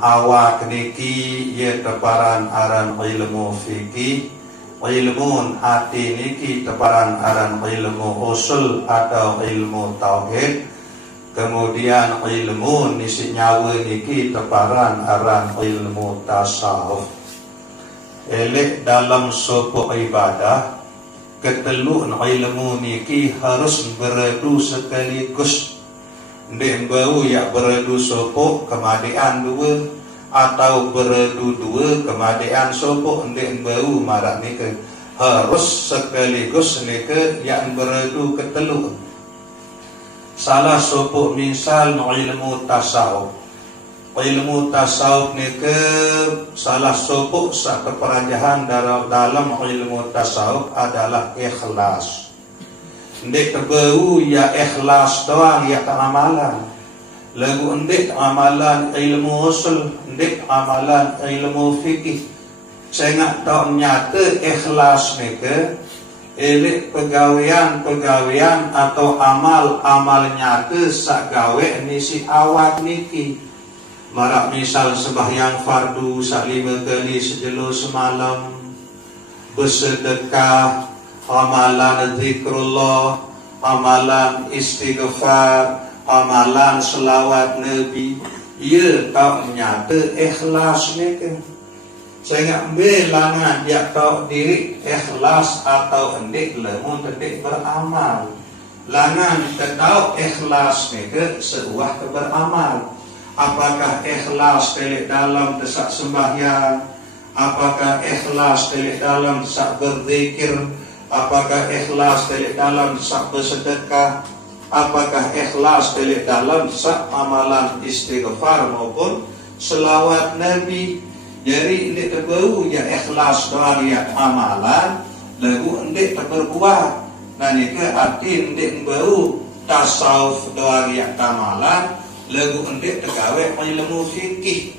awak niki ia teparan aran ilmu fikih, ilmu hati niki teparan aran ilmu usul atau ilmu tauhid, kemudian ilmu nisi nyawa niki teparan aran ilmu tasawuf. Elek dalam suatu ibadah ketelun ilmu niki harus beradu sekaligus. Ndek bau ya beradu sopo kemadian dua atau beradu dua kemadian sopo ndek bau marak nika harus sekaligus nika yang beradu ketelu. Salah sopo misal ilmu tasawuf. Ilmu tasawuf nika salah sopo sak keperajahan dalam ilmu tasawuf adalah ikhlas. Ndek terbau ya ikhlas doang ya amalan. Lagu ndek amalan ilmu usul, ndek amalan ilmu fikih. Saya nak tahu nyata ikhlas nika elek pegawaian atau amal nyata sak gawe nisi awak niki. Marak misal sembahyang fardu sak 5 kali sejelo semalam, bersedekah, amalan zikrullah, amalan istighfar, amalan selawat Nabi. Ia tahu nyata ikhlas nika. Saya ambil langan dia tahu diri ikhlas atau hendak lemun hendak beramal. Langan kita tahu ikhlas nika sebuah beramal. Apakah ikhlas dalam desak sembahyang? Apakah ikhlas dalam desak berzikir? Apakah ikhlas dalam sak bersedekah? Apakah ikhlas dalam sak amalan istighfar maupun selawat Nabi? Jadi ini terbau ya ikhlas doang ya amalan, lagu ini terberbuat. Nah ini ke arti ini bau tasawuf doang ya amalan, lagu ini tergawe ilmu fikih.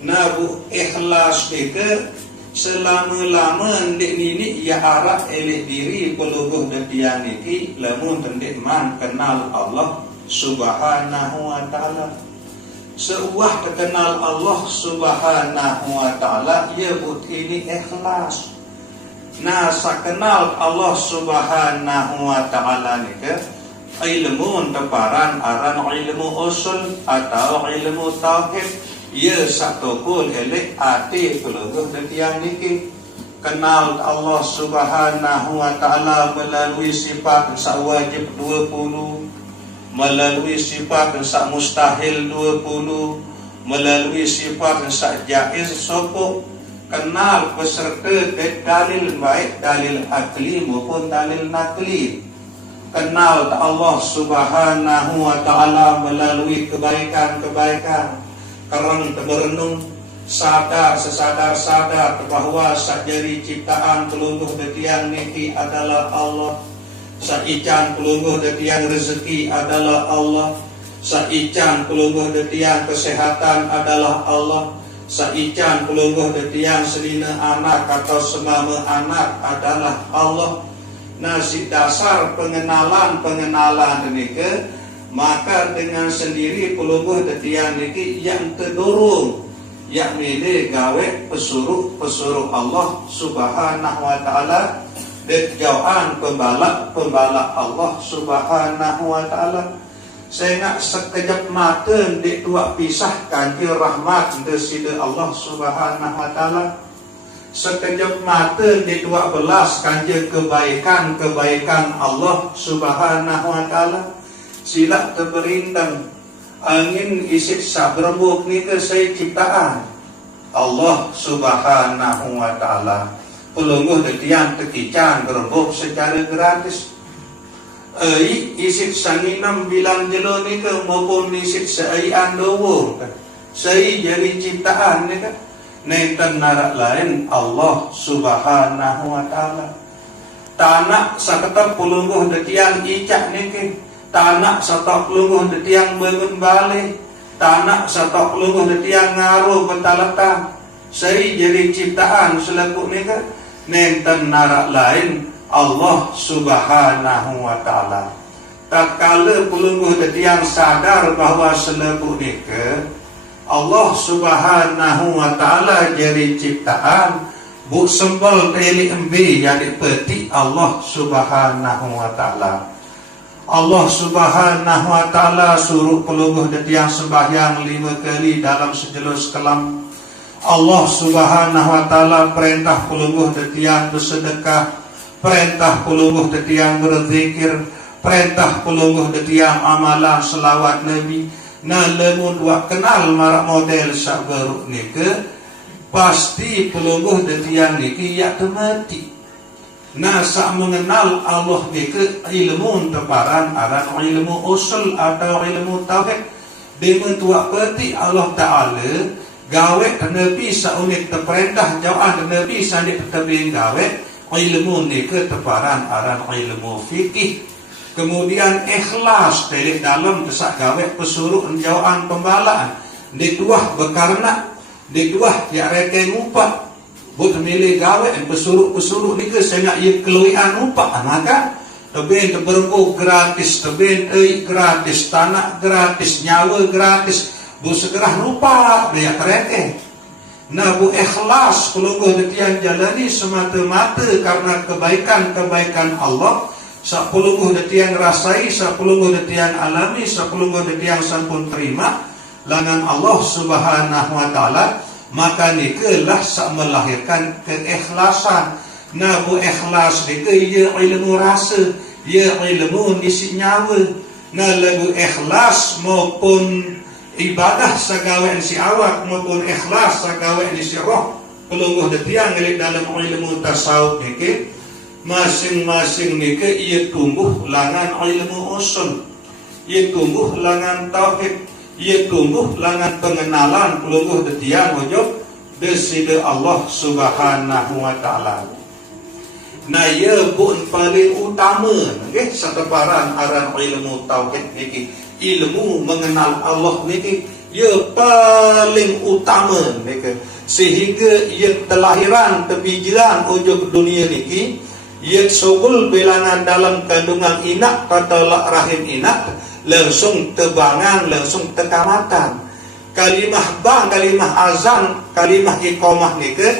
Nah bu ikhlas itu selama-lama ndek nini ya arah elek diri peluguh detian niki lamun ndek man kenal Allah Subhanahu wa taala. Seuah terkenal Allah Subhanahu wa taala ia but ini ikhlas. Nah sakenal Allah Subhanahu wa taala nika ilmu teparan aran ilmu usul atau ilmu tauhid. Ya satu kul elek hati peluguh detian niki kenal Allah Subhanahu wa taala melalui sifat sak wajib 20, melalui sifat sak mustahil 20, melalui sifat sak jaiz sopo. Kenal beserta dalil baik dalil akli maupun dalil nakli. Kenal Allah Subhanahu wa taala melalui kebaikan-kebaikan. Kerang berenung sadar sesadar bahwa sakjari ciptaan pelungguh detian niki adalah Allah. Saican pelungguh detian rezeki adalah Allah. Saican pelungguh detian kesehatan adalah Allah. Saican pelungguh detian selina anak atau semama anak adalah Allah. Nah si dasar pengenalan niki maka dengan sendiri pelungguh detian niki yang terdorong yang milih gawe pesuruh Allah Subhanahu wa taala dan jauhan pembalak Allah Subhanahu wa taala. Saya nak sekejap mata dek tua pisah kanjil rahmat desida Allah Subhanahu wa taala. Sekejap mata dek tua belas kanjil kebaikan Allah Subhanahu wa taala. Sila terberintang angin isik sabrembuk ni ke saya ciptaan Allah Subhanahu wa taala. Pelungguh detian tekican berembuk secara gratis. Isik sanginam bilang jelo ni ke maupun isik seian dowo. Sei jadi ciptaan ni ke. Nenten narak lain Allah Subhanahu wa taala. Tanak sakata pelungguh detian icak ni ke. Tanak satok pelungguh detiang bangun balik. Tanak satok pelungguh detiang ngaruh bentalatan. Saya jadi ciptaan selaku ni ke. Nenten narak lain Allah Subhanahu wa taala. Tak kala pelungguh detiang sadar bahawa selaku ni ke Allah Subhanahu wa taala jadi ciptaan bu sembel teli embe jadi peti Allah Subhanahu wa taala. Allah Subhanahu wa taala suruh pelungguh detiang sembahyang 5 kali dalam sejelus kelam. Allah Subhanahu wa taala perintah pelungguh detiang bersedekah, perintah pelungguh detiang berzikir, perintah pelungguh detiang amalan selawat Nabi. Nah lemun dua kenal marak model sak baru nike pasti pelungguh detiang niki ya temati. Nah sak mengenal Allah nike ilmu teparan aran ilmu usul atau ilmu tauhid. Dengan tua peti Allah Ta'ala gawe Nabi saunik terperintah jauhan Nabi sandik tertebing gawe ilmu nike teparan aran ilmu fikih. Kemudian ikhlas dari dalam kesak gawe pesuruh jauhan pembalaan. Dituah bekarna, dituah ya reke ngupak. Buat milih gawe pesuruh ni ke saya ia keluian ngupak. Maka tebin teberengku gratis, tebin gratis, tanah gratis, nyawa gratis. Bu segerah lupa dia reke. Nah bu ikhlas pelungguh detian jalani semata-mata karena kebaikan-kebaikan Allah. Sapulungguh detiang rasai, sapulungguh detiang alami, sapulungguh detiang sampun terima langan Allah Subhanahu wa taala, maka nikelah sak melahirkan keikhlasan. Nah bu ikhlas nike ia ilmu rasa, ia ilmu isi nyawa. Nah lagu ikhlas maupun ibadah sagawe si awak maupun ikhlas sagawe si roh pelungguh detiang dalam ilmu tasawuf nike masing-masing nike ia tumbuh langan ilmu usul, ia tumbuh langan tauhid, ia tumbuh langan pengenalan pelungguh detiang wujud deside Allah Subhanahu wa taala. Nah ia pun paling utama nggih sateparan aran ilmu tauhid niki, ilmu mengenal Allah niki ia paling utama niki, sehingga ia telahiran tebijiran ujung dunia niki ia sobul bilangan dalam kandungan inak atau rahim inak langsung tebangan, langsung tekamatan. Kalimah ba, kalimah azan, kalimah iqamah nike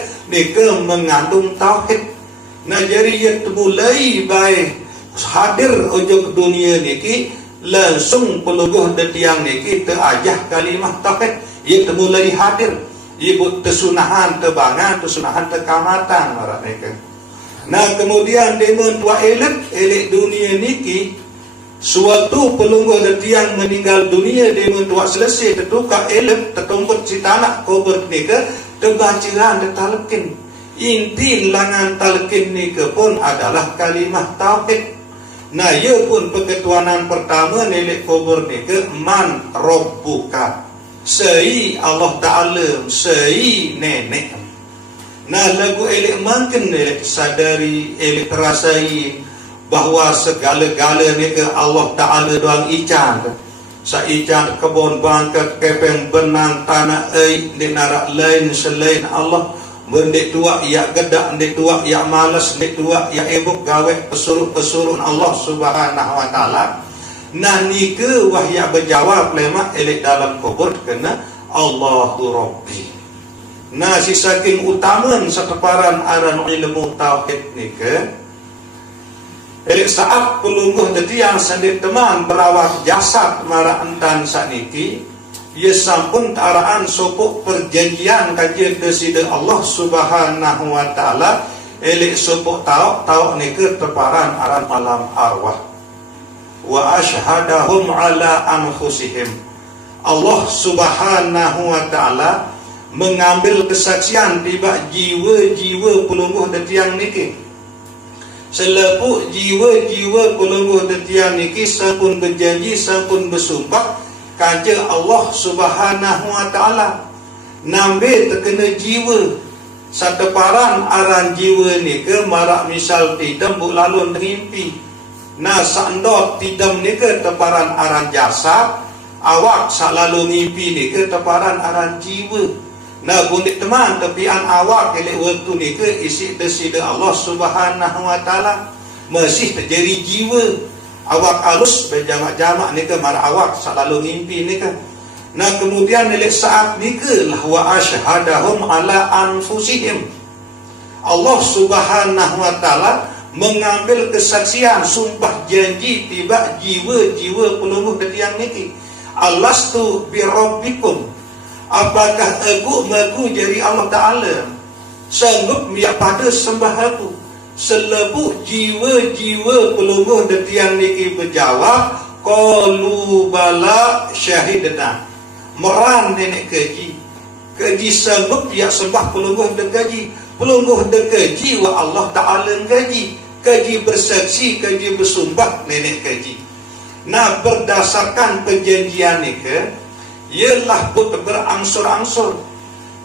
mengandung tauhid. Nah jadi ia mulai baik hadir ujung dunia niki langsung pelungguh detiang niki teajah kalimah tauhid. Ia mulai hadir, ibu tesunahan tebangan, tesunahan tekamatan marah nike. Nah kemudian demen tua elit dunia niki suatu pelungguh detiang meninggal dunia demen tua selesai tertukar elit tertumput si tanah kubur nika terbaciran tertalkin. Inti langan talkin nika pun adalah kalimah tauhid. Nah ia pun peketuanan pertama nelik kubur nika man robbuka, sei Allah Ta'ala, sei nenek. Nah lagu elik makin elik sadari, elik rasai bahawa segala-gala ni ke Allah Ta'ala doang ican. Sa ican kebun bangkat kepeng benang tanah di narak lain selain Allah. Mendik tua ya gedak, mendik tua ya malas, mendik tua ya ebuk gawe pesuruh-pesuruh Allah Subhanahu wa taala. Nah ni ke wahya berjawab lemak elik dalam kubur kena Allahu Rabbi. Nah si saking utaman sateparan aran ilmu tauhid nike elik saat pelungguh detiang sandit teman berawak jasad marah entan sakniki ia sampun taraan sopuk perjanjian kajian deside Allah Subhanahu wa taala elik sopuk tau nike teparan aran alam arwah wa asyhadahum ala anfusihim. Allah Subhanahu wa taala mengambil kesaksian tiba jiwa-jiwa pelungguh detiang niki. Selepuk jiwa-jiwa pelungguh detiang niki sampun berjanji, sampun bersumpah kaja Allah Subhanahu wa taala. Nambe terkena jiwa sateparan aran jiwa nika marak misal tidam bu lalu ngimpi. Nah sandot tidam nika teparan aran jasad, awak selalu ngimpi nika teparan aran jiwa. Nah bundik teman tepian awak elek waktu ni ke isi deside Allah Subhanahu wa taala masih terjadi jiwa awak alus berjamak-jamak ni ke marah awak selalu ngimpi ni ke. Nah kemudian nilai saat nikelah wa asyhadahum ala anfusihim. Allah Subhanahu wa taala mengambil kesaksian sumpah janji tiba jiwa-jiwa pelungguh detiang niki. Alastu bi rabbikum. Apakah aku magu jadi Allah Taala sanggup miak pada sembah aku? Selebu jiwa-jiwa pelungguh detiang niki berjawab, qalu bala syahidna. Meran nenek keji sanggup dia sembah pelungguh dekaji, pelungguh dekaji wa Allah Ta'ala gaji, kaji bersaksi, kaji bersumpah nenek kaji. Nah berdasarkan perjanjian ni ialah berangsur-angsur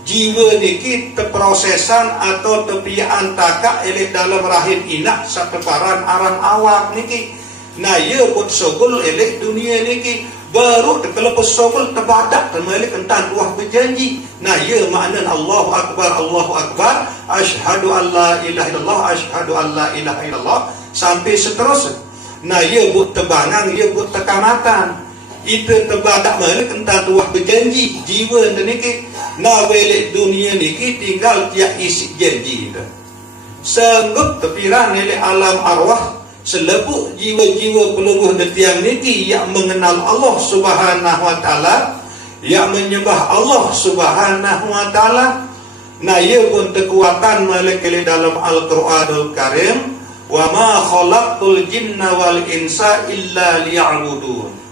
jiwa niki terprosesan atau tepiaan takak elek dalam rahim inak sateparan aran awak niki. Nah ia buat sogol elek dunia niki baru terlepas sogol terbadak termalik entan tuah berjanji. Nah ia makna Allahu Akbar, asyhadu an la ilaha illallah, asyhadu an la ilaha illallah sampai seterusnya. Nah ia buat tebangan, ia buat tekamatan. Itu terbadak malik entan tuah berjanji jiwa niki. Nah welek dunia niki tinggal tiap isi janji itu. Sanggup tepiran elek alam arwah selepuk jiwa-jiwa pelungguh detiang niki yang mengenal Allah Subhanahu wa taala, yang menyembah Allah Subhanahu wa taala. Nah ia pun kekuatan malaikat dalam Al-Qur'anul Karim, wa ma khalaqtul jinna wal insa illa liya'budun.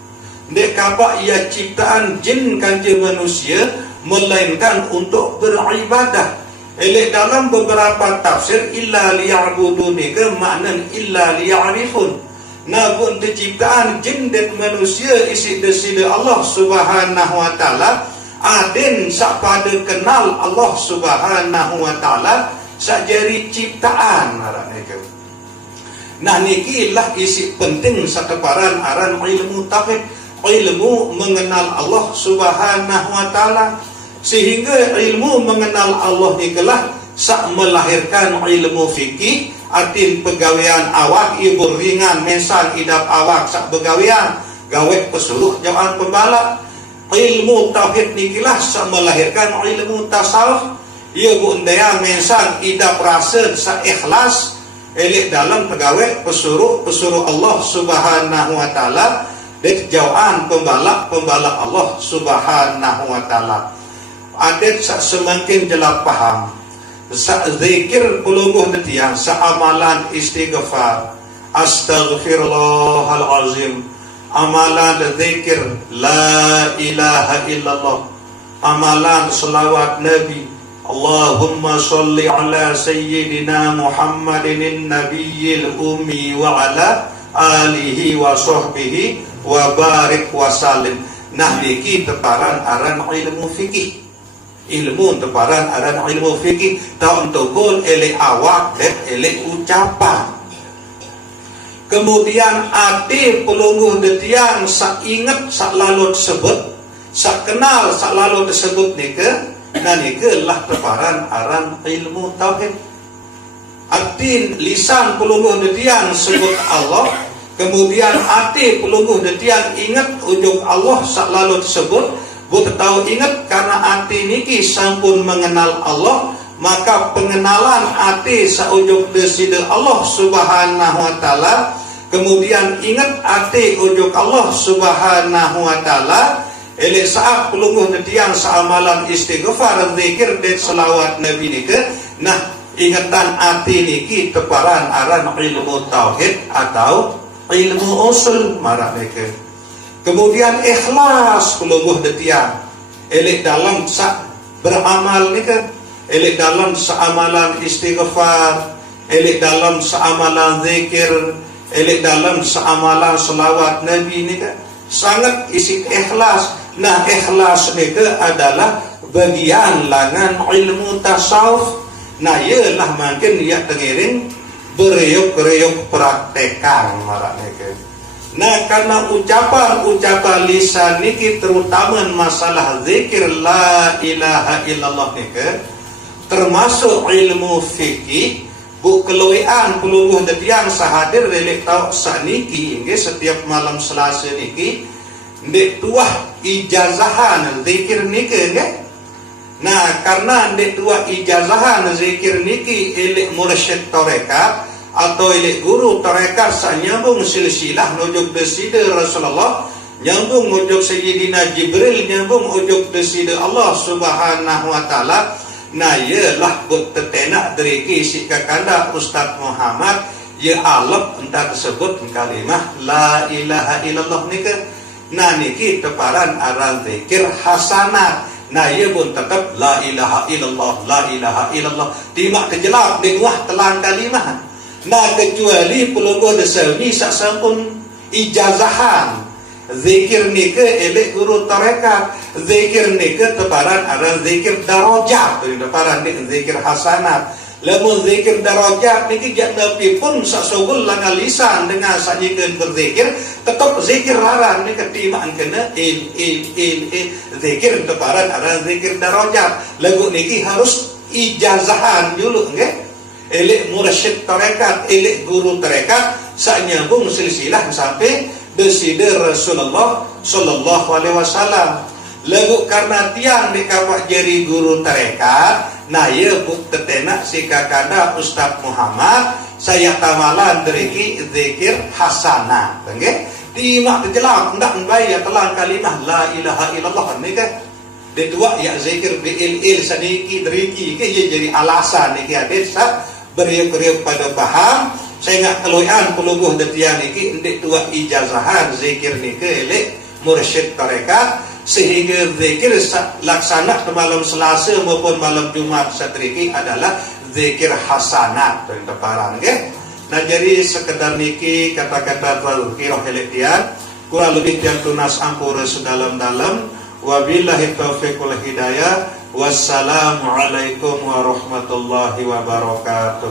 Dek kapak ia ciptaan jin kanji manusia melainkan untuk beribadah. Elek dalam beberapa tafsir illa liya'budun ni ke makna illa liya'rifun. Nah pun terciptaan jin dan manusia isi desida Allah Subhanahu wa taala adin sak pada kenal Allah Subhanahu wa taala sak jari ciptaan aran ni ke. Nah niki lah isi penting sakeparan aran ilmu tauhid, ilmu mengenal Allah Subhanahu wa taala. Sehingga ilmu mengenal Allah ikalah sak melahirkan ilmu fikih, artin pegawaian awak ibu ringan mensan idap awak sak pegawaian gawe pesuruh jawaan pembalap. Ilmu tauhid nikilah sak melahirkan ilmu tasawuf, ibu undaya mensan idap rasa sak ikhlas elek dalam pegawai pesuruh Allah Subhanahu wa taala dek jawaan pembalap Allah Subhanahu wa taala. Adet sak semakin jelas paham sak zikir pelungguh detiang sak amalan istighfar astaghfirullahalazim, amalan zikir la ilaha illallah, amalan selawat nabi Allahumma sholli ala sayyidina Muhammadin nabiyil ummi wa ala alihi wa sahbihi wa barik wa salim. Nah niki teparan aran ilmu fikih, ilmu teparan aran ilmu fikih tau entogol elek awak dan elek ucapan. Kemudian ati pelungguh detiang sak inget sak lalu disebut, sak kenal sak lalu disebut nika. Nah nika lah teparan aran ilmu tauhid. Arti lisan pelungguh detiang sebut Allah, kemudian ati pelungguh detiang ingat ujung Allah sak lalu disebut. Buat tahu ingat karena hati niki sampun mengenal Allah, maka pengenalan hati saujung desida Allah Subhanahu wa taala, kemudian ingat hati ujung Allah Subhanahu wa taala, elek saat pelungguh detiang saamalan istighfar zikir dan selawat nabi nika. Nah ingatan hati niki teparan aran ilmu tauhid atau ilmu usul marah nika. Kemudian ikhlas pelungguh detiang elek dalam sak beramal ni kan, elek dalam seamalan istighfar, elek dalam seamalan zikir, elek dalam seamalan selawat nabi ni kan, sangat isi ikhlas. Nah ikhlas ni ke adalah bagian langan ilmu tasawuf. Nah ialah makin ia tengiring bereyuk-reyuk praktekan marah ni ke. Nah karena ucapan lisan niki terutama masalah zikir la ilaha illallah niki termasuk ilmu fikih bu keluian pelungguh detiang sahadir relek tau saniki nggih setiap malam Selasa niki ndek tuah ijazahan zikir niki nggih. Nah, karena ndek tuah ijazahan zikir niki elek mursyid tarekat atau elek guru tarekat sanyambung silsilah nujuk deside Rasulullah, nyambung ujuk Sayyidina Jibril, nyambung ujuk deside Allah Subhanahu wa taala. Nah, yalah but tetenak deriki si kakanda Ustaz Muhammad ya alap entah tersebut kalimah la ilaha illallah nika. Nah, niki teparan aran zikir hasanat. Nah, ia pun tetap la ilaha illallah, la ilaha illallah. Timak kejelak denguah telan kalimah. Nah, kecuali pelungguh desawi sak sampun ijazahan. Zikir nika elek guru tarekat. Zikir nika teparan aran zikir darajat. Teparan nika zikir hasanat. Lamun zikir darajat niki jak nabi pun sak sogol langal lisan dengan sajikan berzikir, tetap zikir larang nika timaan kena zikir teparan aran zikir darajat. Lagu niki harus ijazahan dulu nggih. Elek mursyid tarekat, elek guru tarekat sak nyambung silsilah sampai deside Rasulullah sallallahu alaihi wasallam. Lagu karena tiang dikapak jari guru tarekat, nah ya buk tetenak si kakanda Ustaz Muhammad saya tamalan deriki zikir hasanah, nggih. Timak terjelak ndak mbaya telan kalimah la ilaha illallah nika. Detua ya zikir bil saniki deriki ke jadi alasan niki ade sa beriuk-riuk pada paham. Saya nggak keluian pelungguh detian niki ndek tua ijazahan zikir niki elek mursyid tarekat, sehingga zikir laksana ke malam Selasa maupun malam Jumat satriki adalah zikir hasanat dan teparan nggih. Nah, jadi sekedar niki kata-kata tazkirah eletian kurang lebih yang tunas ampura sedalam-dalam. Wabillahi taufiq wal hidayah. Wassalamualaikum warahmatullahi wabarakatuh.